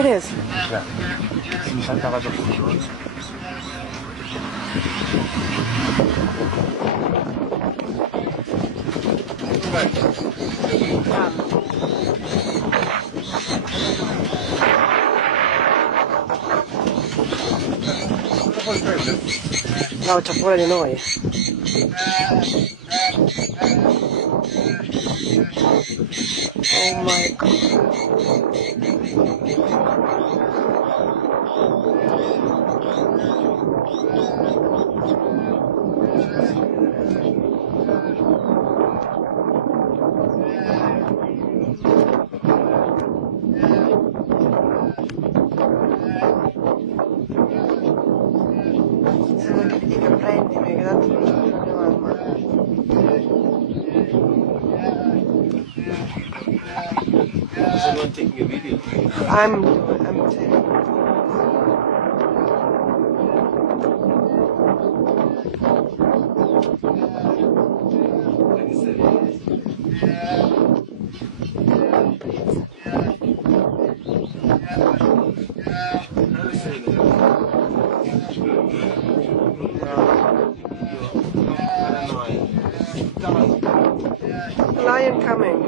it is. Mi saltava dopo. No, c'ha paura di noi. Oh my God. Se vuoi che ti dica prendimi, che tanto non c'è più la mia mamma. Is anyone taking a video? I'm taking. The lion coming.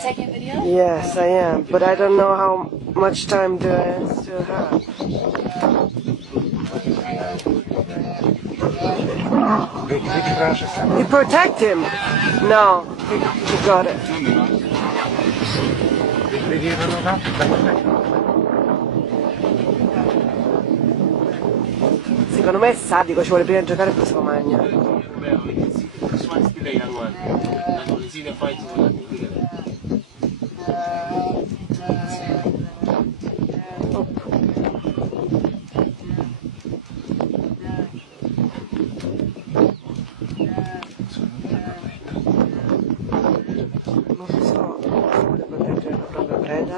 Taking video? Yes, I am, but I don't know how much time do I still have. You protect him? No, he got it. Secondo me è sadico, ci vuole prima giocare e poi se lo mangia. Non so, vuole proteggere la propria preda.